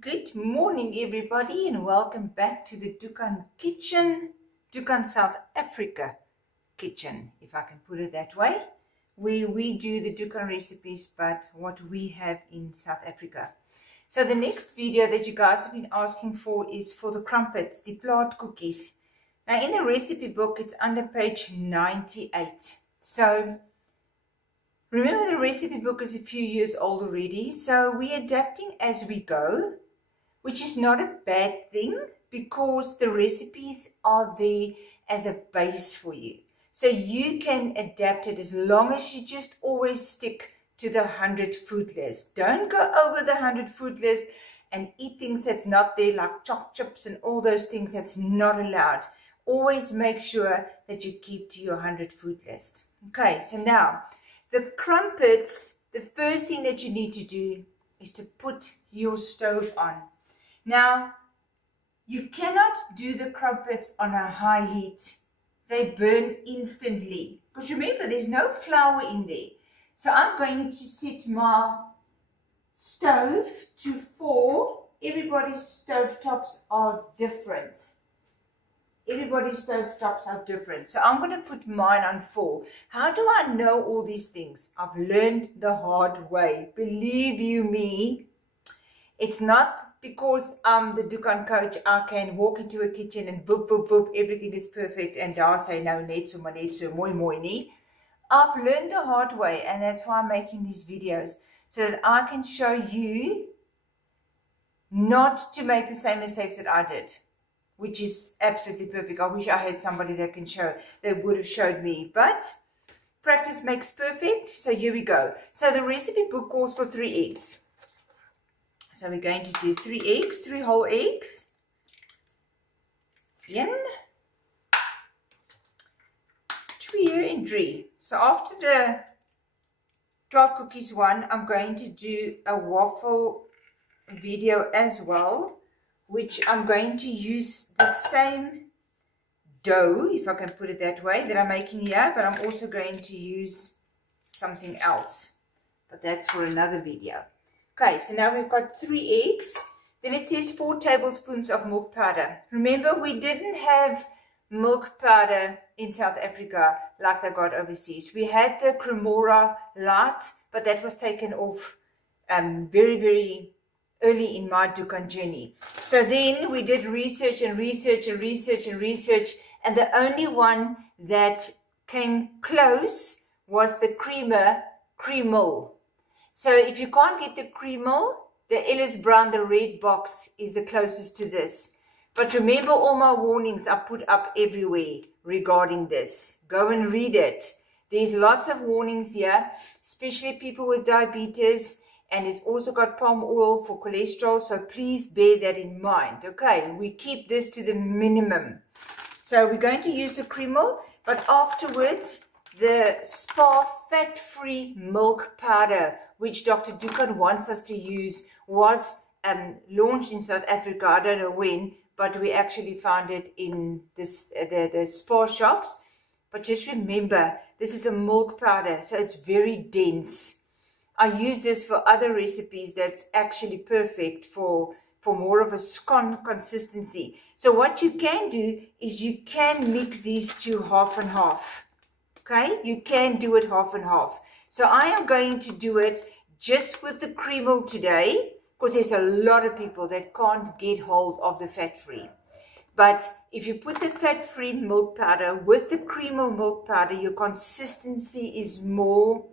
Good morning everybody and welcome back to the Dukan Kitchen, Dukan South Africa kitchen, if I can put it that way, where we do the Dukan recipes but what we have in South Africa. So the next video that you guys have been asking for is for the crumpets, the plaat cookies. Now in the recipe book it's under page 98. So remember the recipe book is a few years old already, so we're adapting as we go, which is not a bad thing because the recipes are there as a base for you. So you can adapt it as long as you just always stick to the 100 food list. Don't go over the 100 food list and eat things that's not there, like choc chips and all those things. That's not allowed. Always make sure that you keep to your 100 food list. Okay, so now the crumpets, the first thing that you need to do is to put your stove on. Now, you cannot do the crumpets on a high heat. They burn instantly. Because remember, there's no flour in there. So I'm going to set my stove to 4. Everybody's stove tops are different. Everybody's stove tops are different. So I'm going to put mine on 4. How do I know all these things? I've learned the hard way. Believe you me, it's not because I'm the Dukan coach, I can walk into a kitchen and boop, boop, boop, everything is perfect and I'll say, no, net so, moi, moi, nie. I've learned the hard way and that's why I'm making these videos, so that I can show you not to make the same mistakes that I did, which is absolutely perfect. I wish I had somebody that can show, that would have showed me, but practice makes perfect. So here we go. So the recipe book calls for 3 eggs. So we're going to do 3 eggs, 3 whole eggs. 1, 2 and 3. So after the plaat cookies one, I'm going to do a waffle video as well, which I'm going to use the same dough, if I can put it that way, that I'm making here, but I'm also going to use something else, but that's for another video. Okay, so now we've got 3 eggs. Then it says 4 tablespoons of milk powder. Remember, we didn't have milk powder in South Africa like they got overseas. We had the Cremora Light, but that was taken off very, very early in my Dukan journey. So then we did research and research and research and research, and the only one that came close was the Kreml. So if you can't get the Kreml, the Ellis Brown, the red box, is the closest to this. But remember, all my warnings are put up everywhere regarding this. Go and read it. There's lots of warnings here, especially people with diabetes, and it's also got palm oil for cholesterol, so please bear that in mind. Okay, we keep this to the minimum. So we're going to use the Kreml, but afterwards, the Spa fat-free milk powder, which Dr. Dukan wants us to use, was launched in South Africa. I don't know when, but we actually found it in the Spa shops. But just remember, this is a milk powder, so it's very dense. I use this for other recipes that's actually perfect for more of a scone consistency. So what you can do is you can mix these two half and half. Okay, you can do it half and half. So I am going to do it just with the Kreml today, because there's a lot of people that can't get hold of the fat-free. But if you put the fat-free milk powder with the Kreml milk powder, your consistency is more,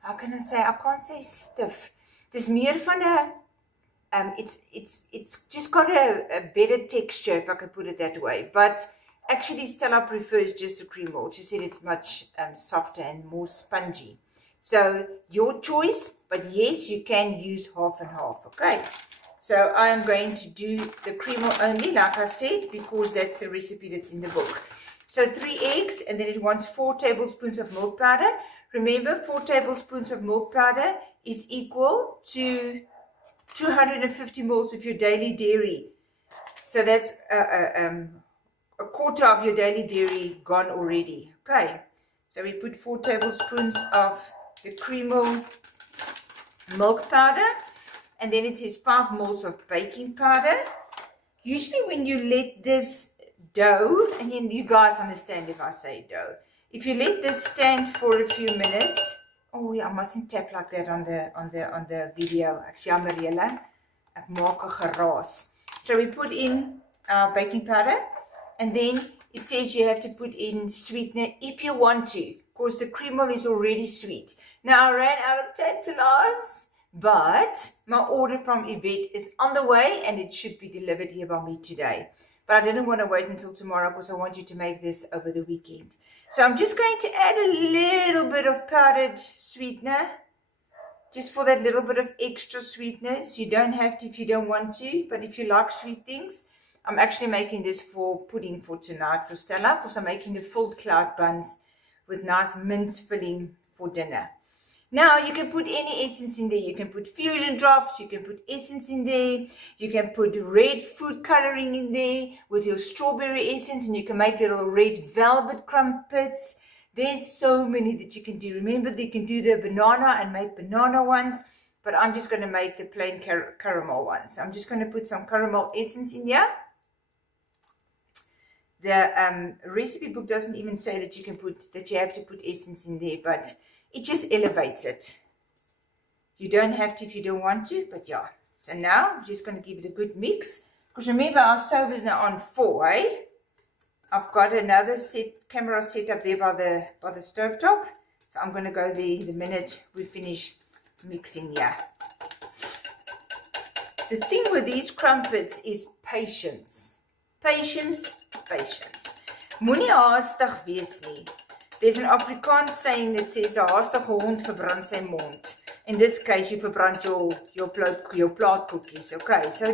how can I say, I can't say stiff. There's meer van a, it's just got a better texture, if I can put it that way. But actually, Stella prefers just the Kreml. She said it's much softer and more spongy. So your choice, but yes, you can use half and half. Okay, so I am going to do the Kreml only, like I said, because that's the recipe that's in the book. So 3 eggs, and then it wants 4 tablespoons of milk powder. Remember, 4 tablespoons of milk powder is equal to 250 ml of your daily dairy. So that's a quarter of your daily dairy gone already. Okay, so we put 4 tablespoons of the Kreml milk powder, and then it says 5 ml of baking powder. Usually when you let this dough, and you guys understand if I say dough, if you let this stand for a few minutes, oh yeah, I mustn't tap like that on the video. Ek jammer julle, ek maak 'n geraas. So we put in our baking powder, and then it says you have to put in sweetener if you want to, because the creamel is already sweet. Now I ran out of tantalize, but my order from Yvette is on the way, and it should be delivered here by me today. But I didn't want to wait until tomorrow because I want you to make this over the weekend. So I'm just going to add a little bit of powdered sweetener, just for that little bit of extra sweetness. You don't have to if you don't want to, but if you like sweet things. I'm actually making this for pudding for tonight for Stella, because I'm making the filled cloud buns with nice mince filling for dinner. Now you can put any essence in there. You can put fusion drops, you can put essence in there, you can put red food coloring in there with your strawberry essence, and you can make little red velvet crumpets. There's so many that you can do. Remember that you can do the banana and make banana ones, but I'm just going to make the plain caramel ones. I'm just going to put some caramel essence in here. The recipe book doesn't even say that you have to put essence in there, but it just elevates it. You don't have to if you don't want to, but yeah. So now I'm just going to give it a good mix, because remember our stove is now on 4, eh? I've got another camera set up there by the stove top, so I'm going to go there the minute we finish mixing here. The thing with these crumpets is patience. Patience. Moenie haastig wees nie. There's an Afrikaans saying that says, 'n haastige hond verbrand sy mond.' In this case, you verbrand your plaat cookies. Okay, so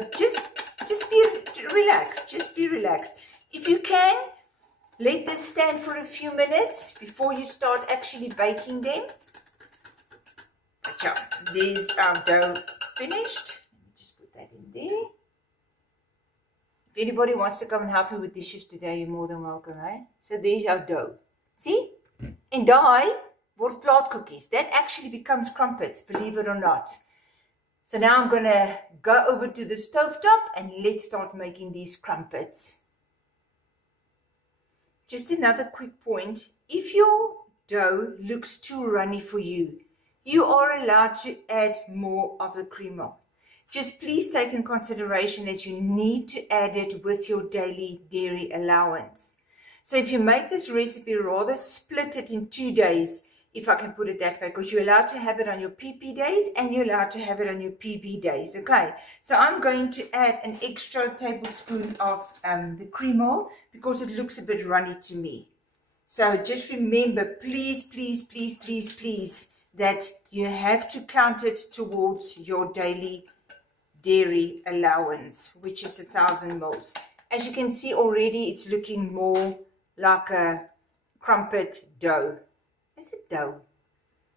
just be relaxed. Just be relaxed. If you can, let this stand for a few minutes before you start actually baking them. So, there's our dough finished. Let me just put that in there. If anybody wants to come and help me with dishes today, you're more than welcome, eh? So there's our dough. See? And daai word plaat cookies. That actually becomes crumpets, believe it or not. So now I'm going to go over to the stovetop and let's start making these crumpets. Just another quick point. If your dough looks too runny for you, you are allowed to add more of the creamer. Just please take in consideration that you need to add it with your daily dairy allowance. So if you make this recipe, rather split it in 2 days, if I can put it that way, because you're allowed to have it on your PP days and you're allowed to have it on your PB days. Okay, so I'm going to add an extra tablespoon of the creamel because it looks a bit runny to me. So just remember, please, that you have to count it towards your daily dairy allowance, which is 1,000 ml. As you can see already, it's looking more like a crumpet dough. Is it dough?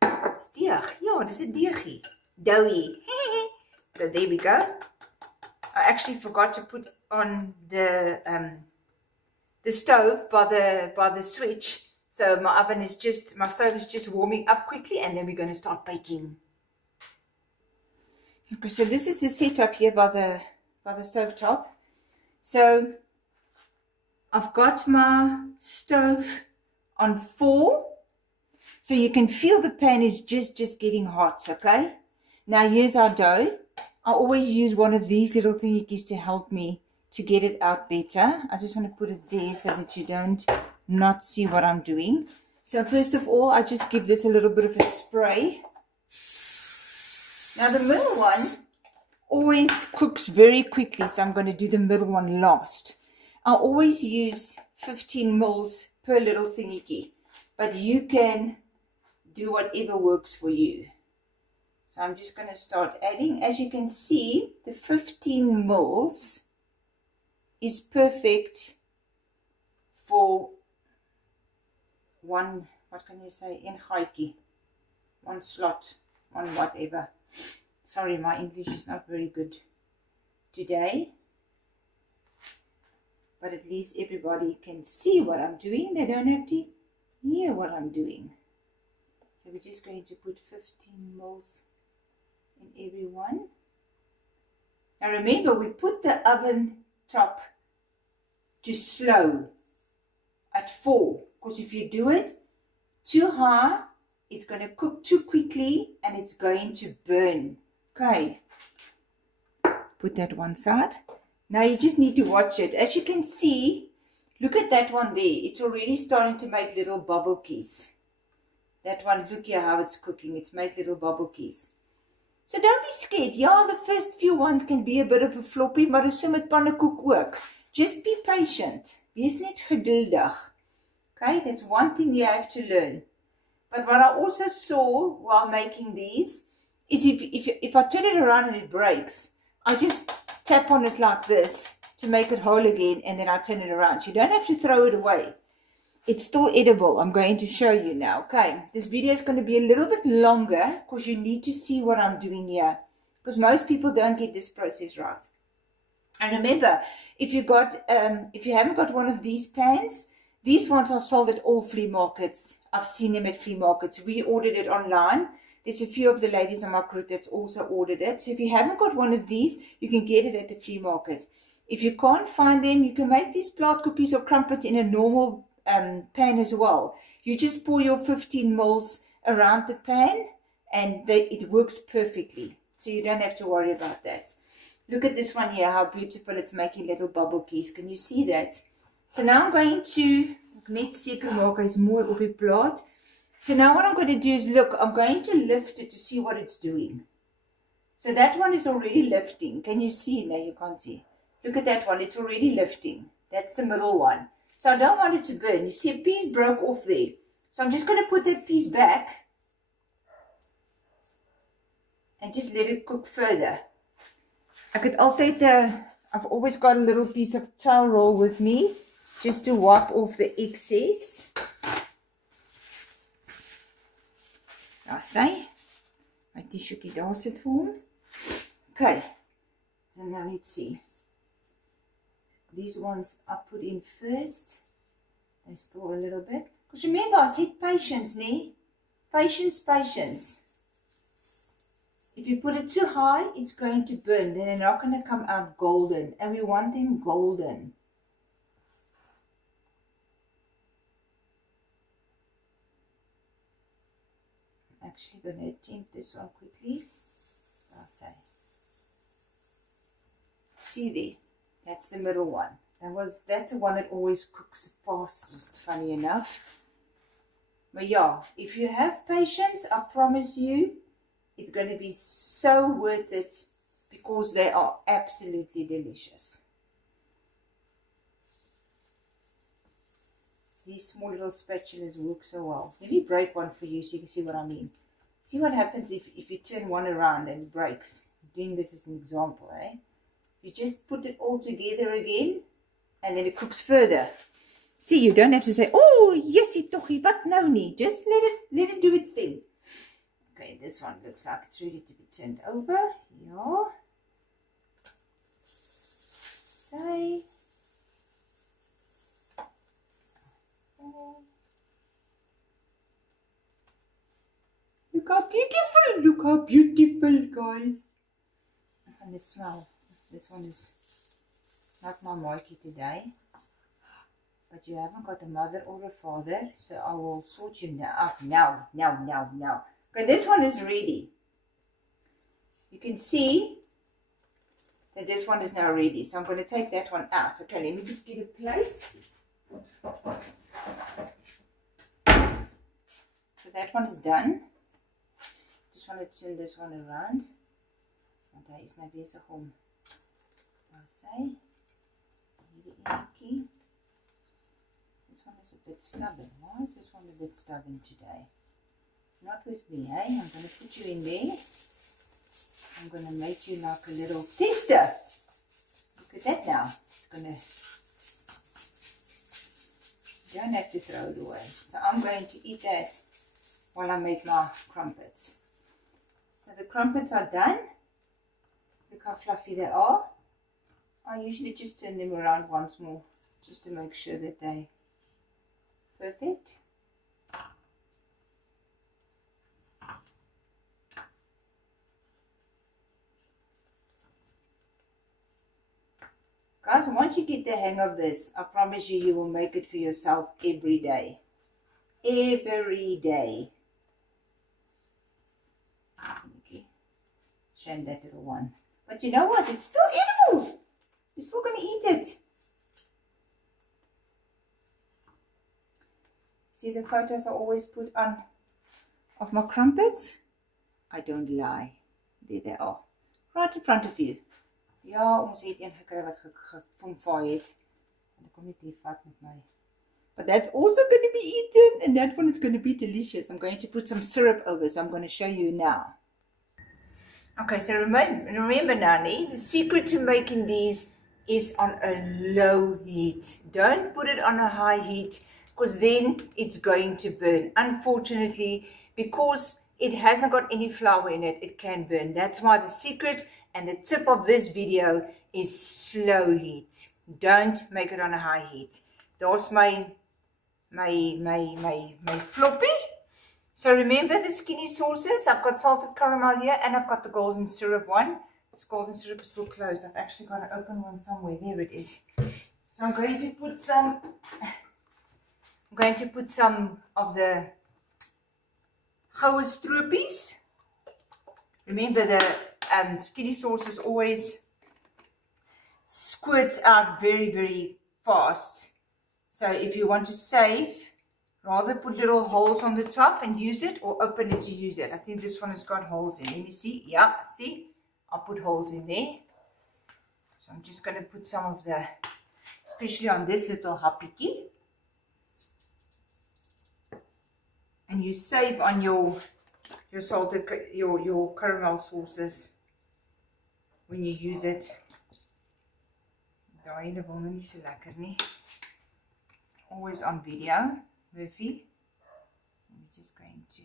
It's deeg. Ja, dis 'n deegie. Doughy. So there we go. I actually forgot to put on the stove by the switch. So my stove is just warming up quickly, and then we're going to start baking. Okay, so this is the setup here by the stove top. So I've got my stove on 4. So you can feel the pan is just getting hot, okay? Now here's our dough. I always use one of these little thingies to help me to get it out better. I just want to put it there so that you don't not see what I'm doing. So first of all, I just give this a little bit of a spray. Now the middle one always cooks very quickly, so I'm going to do the middle one last. I always use 15 ml per little thingy, but you can do whatever works for you. So I'm just going to start adding. As you can see, the 15 ml is perfect for one, what can you say, in gaatjie, one slot, one whatever. Sorry, my English is not very good today, but at least everybody can see what I'm doing. They don't have to hear what I'm doing. So we're just going to put 15 ml in every one. Now remember, we put the oven top to slow at 4, because if you do it too high, it's going to cook too quickly and it's going to burn. Okay, put that one side. Now you just need to watch it. As you can see, look at that one there. It's already starting to make little bubble keys. That one, look here how it's cooking. It's made little bubble keys. So don't be scared. Yeah, the first few ones can be a bit of a floppy, maar so met pannekoek ook. Just be patient. Wees net geduldig. Okay, that's one thing you have to learn. But what I also saw while making these is if I turn it around and it breaks, I just tap on it like this to make it whole again, and then I turn it around. So you don't have to throw it away. It's still edible. I'm going to show you now. Okay, this video is going to be a little bit longer because you need to see what I'm doing here, because most people don't get this process right. And remember, if you haven't got one of these pans, these ones are sold at all flea markets. I've seen them at flea markets. We ordered it online. There's a few of the ladies in my group that's also ordered it. So if you haven't got one of these, you can get it at the flea market. If you can't find them, you can make these plaat cookies or crumpets in a normal pan as well. You just pour your 15 mils around the pan and it works perfectly. So you don't have to worry about that. Look at this one here, how beautiful it's making little bubble keys. Can you see that? So now I'm going to net seker maak hy's mooi op die plaat. So now what I'm going to do is, look, I'm going to lift it to see what it's doing. So that one is already lifting. Can you see? No, you can't see. Look at that one. It's already lifting. That's the middle one. So I don't want it to burn. You see a piece broke off there. So I'm just going to put that piece back and just let it cook further. I've always got a little piece of towel roll with me just to wipe off the excess. Daar sy. My tissuekie daar sit vir hom. Okay. So now let's see. These ones I put in first. They're still a little bit. Because remember, I said patience, nee? Patience, patience. If you put it too high, it's going to burn. Then they're not going to come out golden. And we want them golden. I'm actually going to attempt this one quickly. I'll say. See there. That's the middle one. That's the one that always cooks the fastest, funny enough. But yeah, if you have patience, I promise you, it's going to be so worth it, because they are absolutely delicious. These small little spatulas work so well. Let me break one for you so you can see what I mean. See what happens if you turn one around and it breaks. I'm doing this as an example, eh? You just put it all together again, and then it cooks further. See, you don't have to say, oh, yesie tochie, wat nou nie? Just let it do its thing. Okay, this one looks like it's ready to be turned over. Ja. Say. Look how beautiful! Look how beautiful, guys. And the smell. This one is not my Mikey today. But you haven't got a mother or a father, so I will sort you out now. Okay, this one is ready. You can see that this one is now ready. So I'm going to take that one out. Okay, let me just get a plate. So that one is done. Just want to turn this one around. Want hy is nou besig om. Nou sê, hierdie enetjie. This one is a bit stubborn. Why is this one a bit stubborn today? Not with me, eh? I'm going to put you in there. I'm going to make you like a little tester. Look at that now. It's going to... You don't have to throw it away. So I'm going to eat that while I make my crumpets. So the crumpets are done. Look how fluffy they are. I usually just turn them around once more, just to make sure that they're perfect. Guys, once you get the hang of this, I promise you, you will make it for yourself every day. Every day. Okay. Shame that little one. But you know what? It's still edible. You're still going to eat it. See the photos I always put on of my crumpets? I don't lie. There they are. Right in front of you. Ja, ons het een gekry wat gevomvaai het. En ek kom net hier vat met my. But that's also going to be eaten, and that one is going to be delicious. I'm going to put some syrup over, so I'm going to show you now. Okay, so remember Nani, the secret to making these is on a low heat. Don't put it on a high heat, because then it's going to burn. Unfortunately, because it hasn't got any flour in it, it can burn. That's why the secret and the tip of this video is slow heat. Don't make it on a high heat. That's my floppy. So remember the skinny sauces. I've got salted caramel here, and I've got the golden syrup one. This golden syrup is still closed. I've actually got an open one somewhere. There it is. So I'm going to put some. I'm going to put some of the goue stroopies. Remember the skinny sauces always squirts out very, very fast. So if you want to save, rather put little holes on the top and use it, or open it to use it. I think this one has got holes in. Let me see. Yeah, see? I'll put holes in there. So I'm just going to put some of the, especially on this little hapiki. And you save on your salted, your caramel sauces when you use it. Daai wil nou nie so lekker nie. Always on video, Murphy. I'm just going to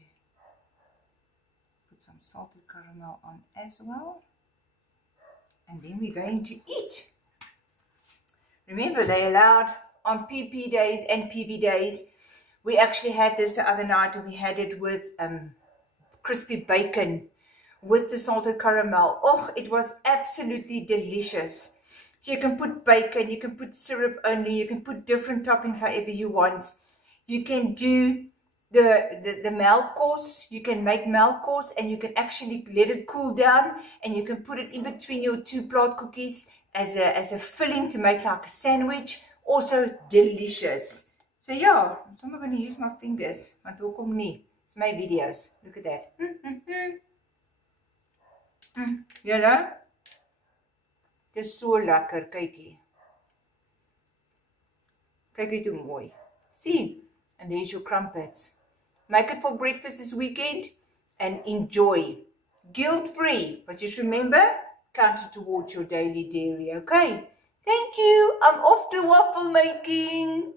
put some salted caramel on as well. And then we're going to eat. Remember, they allowed on PP days and PB days. We actually had this the other night, and we had it with crispy bacon with the salted caramel. Oh, it was absolutely delicious. So you can put bacon, you can put syrup only, you can put different toppings however you want. You can do the milk course, you can make milk course, and you can actually let it cool down, and you can put it in between your two plant cookies as a filling to make like a sandwich. Also delicious. So yeah, I'm going to use my fingers, want hoekom nie? It's my videos. Look at that. Julle? Dit is so lekker, kykie. Kykie hoe mooi. See? And there's your crumpets. Make it for breakfast this weekend and enjoy. Guilt-free. But just remember, count it towards your daily dairy, okay? Thank you. I'm off to waffle making.